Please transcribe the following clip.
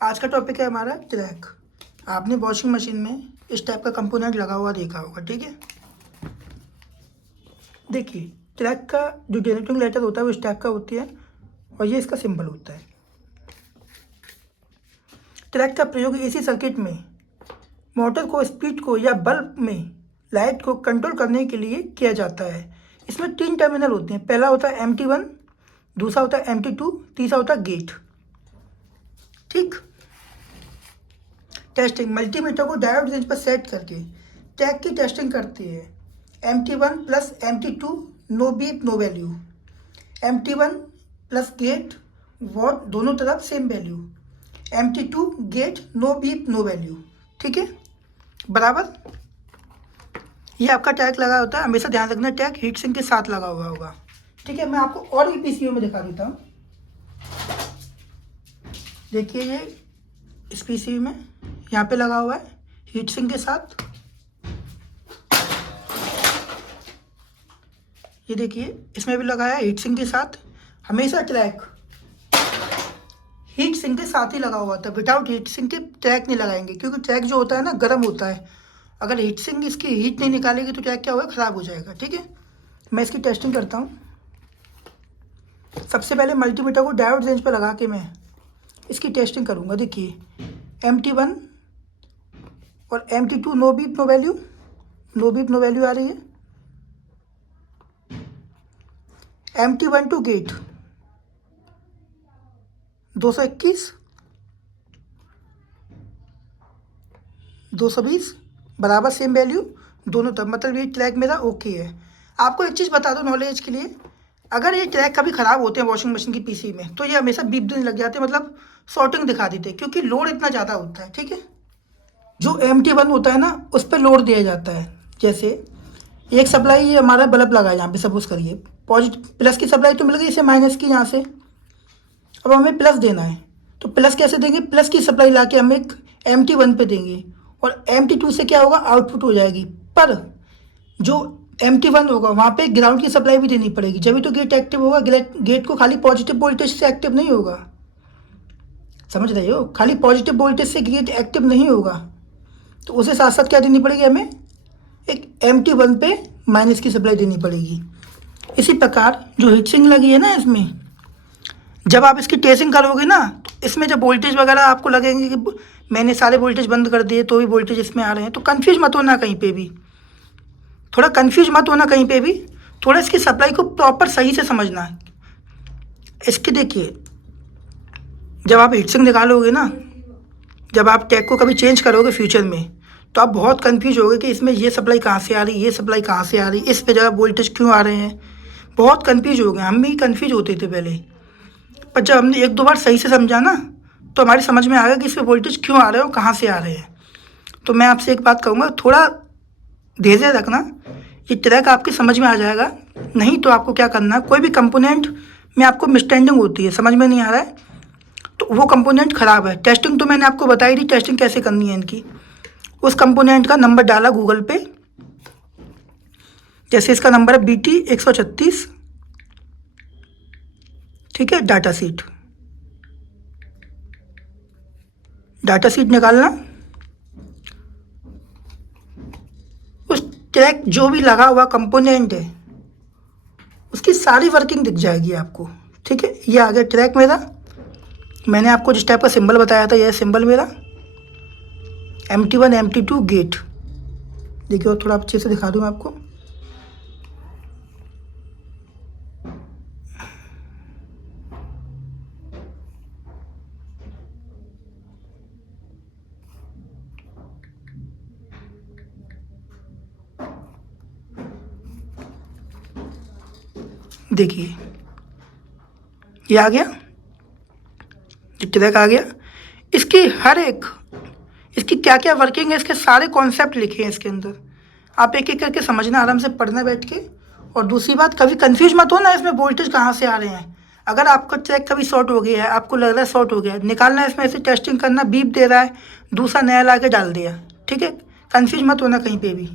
आज का टॉपिक है हमारा ट्रैक। आपने वॉशिंग मशीन में इस टाइप का कंपोनेंट लगा हुआ देखा होगा, ठीक है। देखिए, ट्रैक का जो जनरेटिंग लेटर होता है वो इस टाइप का होती है और ये इसका सिंबल होता है। ट्रैक का प्रयोग एसी सर्किट में मोटर को, स्पीड को या बल्ब में लाइट को कंट्रोल करने के लिए किया जाता है। इसमें 3 टर्मिनल होते हैं। पहला होता है MT1, दूसरा होता है MT2, तीसरा होता है गेट, ठीक। टेस्टिंग, मल्टीमीटर को डायोड रेंज पर सेट करके ट्रैक की टेस्टिंग करती है। MT1 plus MT2 no beep no value, MT1 plus gate what दोनों तरफ same value, MT2 gate no beep no value, ठीक है, बराबर। ये आपका टैग लगा होता है, हमेशा ध्यान रखना टैग हीट सिंक के साथ लगा हुआ होगा, ठीक है। मैं आपको और भी PCU में दिखा देता हूँ। देखिए, ये इस PCU में यहाँ पे लगा हुआ है हीट सिंक के साथ। ये देखिए, इसमें भी लगाया है हीट सिंक के साथ। हमेशा ट्रैक हीट सिंक के साथ ही लगा हुआ था, विदाउट हीट सिंक के ट्रैक नहीं लगाएंगे, क्योंकि ट्रैक जो होता है ना गर्म होता है। अगर हीट सिंक इसकी हीट नहीं निकालेगी तो ट्रैक क्या होगा, ख़राब हो जाएगा, ठीक है। मैं इसकी टेस्टिंग करता हूँ। सबसे पहले मल्टीमीटर को डायोड रेंज पर लगा के मैं इसकी टेस्टिंग करूँगा। देखिए, MT1 और MT2 no beep no value, no beep no value आ रही है। MT1 टू गेट 221, 220 बराबर सेम वैल्यू दोनों तरफ, मतलब ये ट्रैक मेरा ओके है। आपको एक चीज़ बता दो नॉलेज के लिए, अगर ये ट्रैक कभी ख़राब होते हैं वॉशिंग मशीन की PC में तो ये हमेशा बीप देने लग जाते हैं, मतलब शॉर्टिंग दिखा देते हैं, क्योंकि लोड इतना ज़्यादा होता है, ठीक है। जो MT1 होता है ना उस पर लोड दिया जाता है। जैसे एक सप्लाई ये हमारा बल्ब लगा है यहाँ पे, सपोज करिए पॉजिटिव प्लस की सप्लाई तो मिल गई, इसे माइनस की यहाँ से। अब हमें प्लस देना है तो प्लस कैसे देंगे, प्लस की सप्लाई ला के हम एक MT1 पे देंगे और MT2 से क्या होगा, आउटपुट हो जाएगी। पर जो MT1 होगा वहाँ पे ग्राउंड की सप्लाई भी देनी पड़ेगी, जब भी तो गेट एक्टिव होगा। गेट को खाली पॉजिटिव वोल्टेज से एक्टिव नहीं होगा, समझ रहे हो, खाली पॉजिटिव वोल्टेज से गेट एक्टिव नहीं होगा। तो उसे साथ साथ क्या देनी पड़ेगी, हमें एक MT1 पे माइनस की सप्लाई देनी पड़ेगी। इसी प्रकार जो हीट सिंक लगी है ना, इसमें जब आप इसकी टेस्टिंग करोगे ना तो इसमें जब वोल्टेज वगैरह आपको लगेंगे कि मैंने सारे वोल्टेज बंद कर दिए तो भी वोल्टेज इसमें आ रहे हैं, तो कंफ्यूज मत होना कहीं पे भी, थोड़ा कंफ्यूज मत होना कहीं पे भी, थोड़ा इसकी सप्लाई को प्रॉपर सही से समझना है। इसकी देखिए, जब आप हीट सिंक निकालोगे ना, जब आप टैग को कभी चेंज करोगे फ्यूचर में, तो आप बहुत कंफ्यूज होगे कि इसमें ये सप्लाई कहाँ से आ रही, ये सप्लाई कहाँ से आ रही, इस पे ज़्यादा वोल्टेज क्यों आ रहे हैं, बहुत कंफ्यूज हो गए। हम भी कंफ्यूज होते थे पहले, पर जब हमने 1-2 बार सही से समझा ना तो हमारी समझ में आ गया कि इसमें वोल्टेज क्यों आ रहे हैं और कहाँ से आ रहे हैं। तो मैं आपसे एक बात कहूँगा, थोड़ा धैर्य रखना, ये ट्रैक आपकी समझ में आ जाएगा। नहीं तो आपको क्या करना है, कोई भी कंपोनेंट में आपको मिसस्टैंडिंग होती है, समझ में नहीं आ रहा है तो वो कंपोनेंट ख़राब है। टेस्टिंग तो मैंने आपको बताई दी, टेस्टिंग कैसे करनी है इनकी। उस कंपोनेंट का नंबर डाला गूगल पे, जैसे इसका नंबर है BT136, ठीक है। डाटा सीट निकालना, उस ट्रैक जो भी लगा हुआ कंपोनेंट है उसकी सारी वर्किंग दिख जाएगी आपको, ठीक है। ये आ गया ट्रैक मेरा, मैंने आपको जिस टाइप का सिंबल बताया था यह सिंबल मेरा MT1 MT2 गेट। देखिए और थोड़ा अच्छे से दिखा दूँ मैं आपको। देखिए, ये आ गया, ये ट्रैक आ गया। इसकी हर एक, इसकी क्या क्या वर्किंग है, इसके सारे कॉन्सेप्ट लिखे हैं इसके अंदर। आप एक एक करके समझना, आराम से पढ़ना बैठ के। और दूसरी बात, कभी कंफ्यूज मत हो ना इसमें वोल्टेज कहाँ से आ रहे हैं। अगर आपका ट्रैक कभी शॉर्ट हो गया है, आपको लग रहा है शॉर्ट हो गया है, निकालना है इसमें, ऐसे टेस्टिंग करना, बीप दे रहा है, दूसरा नया ला के डाल दिया, ठीक है। कंफ्यूज मत होना कहीं पे भी।